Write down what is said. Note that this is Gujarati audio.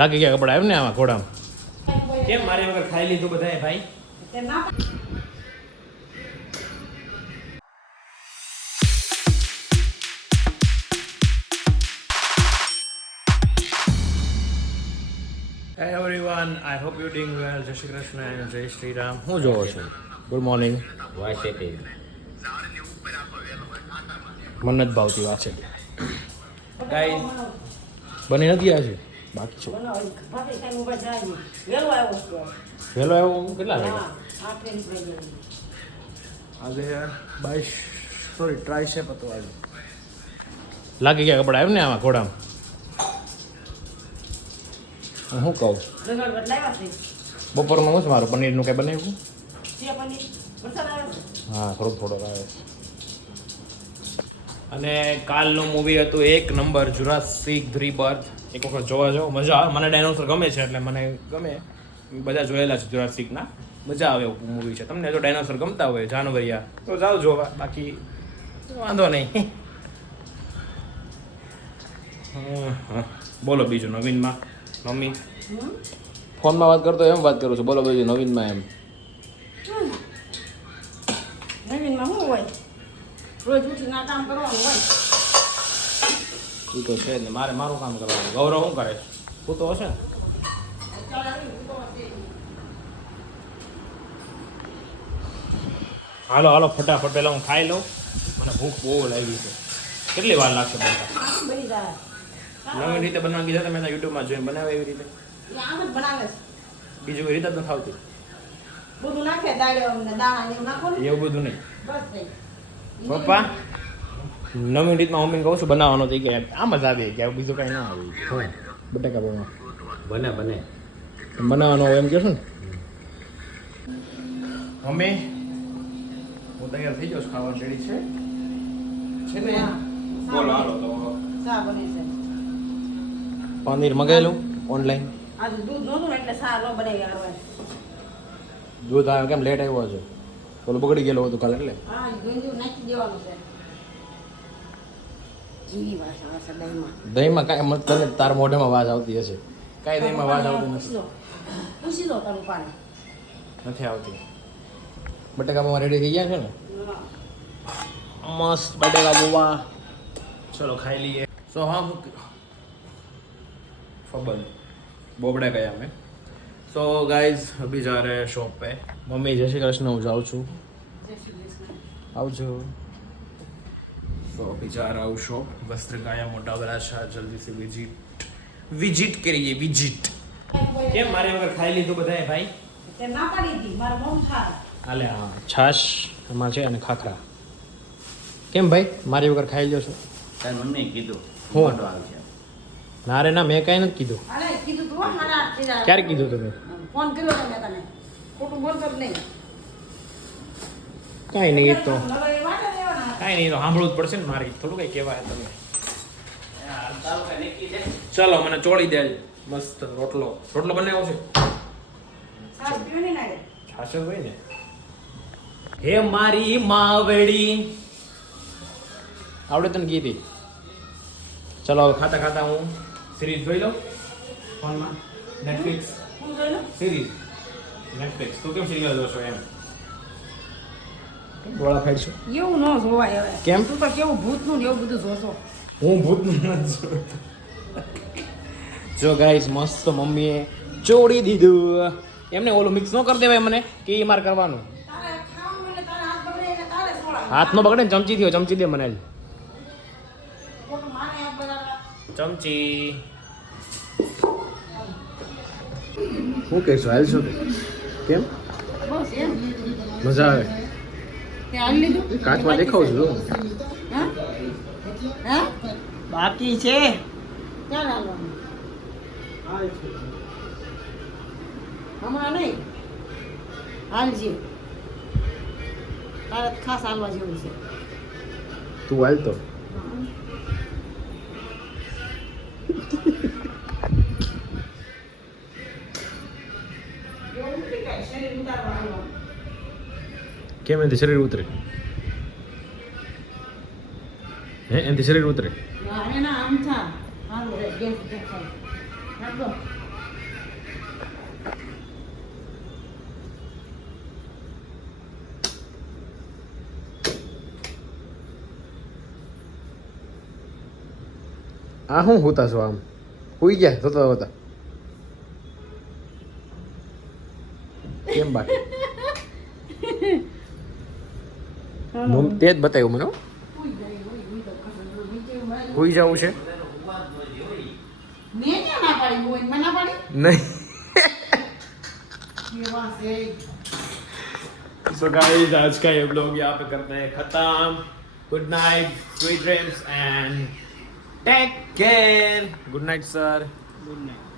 લાગી ગયા કપડા એમ ને આમાં ઘોડામાં. કેમ મારી વગર ખાઈ લીધું બધાએ ભાઈ? Hey everyone, I hope you're doing well. જય શ્રી કૃષ્ણ અને જય શ્રી રામ. હું જોવો છું? Good morning. વાસે તે મને જ ભાવતી વાત છે. ગાઈસ બની નથી ગયા છે બાકી છે. વહેલો આવ્યો કેટલા વાગે? આજે 22 ટ્રાયસેપ હતો આજે. લાગી ગયા કપડા એમ ને આમાં ઘોડામાં? હું કહું બપોરમાં હું છે મારું પનીરનું કંઈ બનાવ્યું? હા થોડો આવે. અને કાલનું મૂવી હતું એક નંબર જુરાસિક રિબર્થ. એક વખત જોવા જાઓ, મજા આવે. મને ડાયનોસર ગમે છે એટલે મને ગમે. બધા જોયેલા છે જુરાસિકના, મજા આવે એવું મૂવી છે. તમને જો ડાયનોસર ગમતા હોય જાનવરિયા તો જાઓ જોવા, બાકી વાંધો નહીં. બોલો બીજું નવીનમાં. મમ્મી ફોનમાં વાત કરતો એમ વાત કરું છું. બોલો બીજું નવીનમાં. એમ નવીનમાં શું હોય? રોજ ઉઠીને કામ કરવાનું હોય. એ તો છે ને, મારું કામ કરવાનું. ગૌરવ શું કરે છે? તું તો હશે ને? હાલો ફટાફટ પહેલાં હું ખાઈ લઉં. મને ભૂખ બહુ લાગી છે. કેટલી વાર લાગશે બનતા? બની જાય. નવી રીતે બનાવવા કીધા તમે યુટ્યુબમાં જોઈને બનાવે એવી રીતે? આમ જ બનાવે છે. બીજું કોઈ રીતે જ નથી આવતી? બધું નાખે, દાળિયો ને દાણા ને એવું નાખો ને. એવું બધું નહીં બસ થઈ. પપ્પા. નવી રીતમાં મમ્મીને કહું છું બનાવવાનો થઈ ગયા. આમ જ આવે કે બીજું કાંઈ ના આવે. બટાકા પૌવા બને બનાવવાનો હોય એમ કહો છો ને. મમ્મી હું તૈયાર થઈ જાઉં છું. ખાવાનું રેડી છે ને? બોલો હાલો તો. શા બની છે? પનીર મગાવેલું ઓનલાઈન. આજે દૂધ નહોતું ને એટલે શા ન બનાવી આવે. દૂધ આવે કેમ લેટ આવ્યો છે? ઓલું બગડી ગયેલું હતું કાલે એટલે. હા, ગંજુ નાખી દેવાનું છે. જીવી વાસ આવે છે દહીંમાં. દહીંમાં કાંઈ મત તને તાર મોઢામાં વાસ આવતી હશે. કાંઈ દહીંમાં વાસ આવતી નથી. પૂછી લો તારું પાણી. નથી આવતી. બટાકા પૌવા રેડી થઈ ગયા છે ને? મસ્ત બટાકા પૌવા. ચલો ખાઈ લઈએ. સો હા फबल बोबड़े गया मैं. सो गाइज अभी जा रहे हैं शॉप पे. मम्मी जय श्री कृष्ण. હું જાઉં છું. આવજો. तो अभी जा रहा हूँ शॉप. वस्त्रकाया मोटा बराशा जल्दी से विजिट करिए विजिट. કેમ મારે વગર ખાઈ લીધું બધાએ ભાઈ? તે ના પાડી દી મારા મમ ખા. હાલે હા છાશ એમાં છે અને ખાખરા. કેમ ભાઈ મારી વગર ખાઈ લ્યો છો? તાર મમ્મીએ કીધું હું? મોટો આવશે. ના રે ના, મેં કાંઈ નથી કીધું. અરે કીધું તું મને આ કીધા. ક્યારે કીધું તમે? ફોન કર્યો તો મેં તને. ખોટું બોલતો જ નહીં. કાંઈ નહીં. એ તો હવે એ વાટે રહેવાના. કાંઈ નહીં, તો સાંભળવું જ પડશે ને મારે. થોડું કંઈ કહેવાય તમે. ચલો મને ચોળી દે મસ્ત રોટલો બનાવ્યો છે. સાસ પીવાની ના રે. છાશ જ હોય ને. હે મારી માવડી આવડે તને કીધી. ચલો હવે ખાતા ખાતા હું સિરીઝ જોઈ લઉં ફોનમાં. નેટફ્લિક્સ હું જોઈ લઉં. Series Netflix. તું કેમ સિરિયલ જોશો એમ? કેમ ડોળા ફેરશો? એવું ન જોવાય હવે. કેમ? તું તો કેવું ભૂતનું ને એવું બધું જોશો. હું ભૂતનું નથી જોતો. જો ગાઈસ મસ્ત મમ્મીએ ચોળી દીધું. એમને ઓલું મિક્સ ન કરી દેવાય મને કે એ મારે કરવાનું. તારે ખાવાનું એટલે તારે હાથ બગડે એટલે તારે સોળા. હાથ નો બગડે ને ચમચી થયો. ચમચી દે મને. ખોટું માને હાથ બગાડવા. ચમચી શું કહેશો? હાલશો કેમ? બસ એમ. મજા આવે. તે હાલ લીધું? કાચમાં દેખાવ છું. હા? હા? બાકી છે. ક્યાં હાલવાનું? હમણાં નહીં. હાલજે. તારે ખાસ હાલવા જેવું છે. તું હાલ તો. કેમ એનાથી શરીર ઉતરે? હે એનાથી શરીર ઉતરે? ના આમ થા. હાલો ગેસ દેખાય. હાલો. આ હું હોતા છો આમ હુઈ ગયા જોતા હોતા કેમ બાકી મમ તે જ બતાવ્યું મને હો. હુઈ જવું છે મેં ક્યાં ના પાડી હોય મને ના પાડી નહીં કેવા છે So guys, आज का ये vlog यहाँ पे करते हैं खत्म. Good night, sweet dreams and take care. Good night, sir. Good night.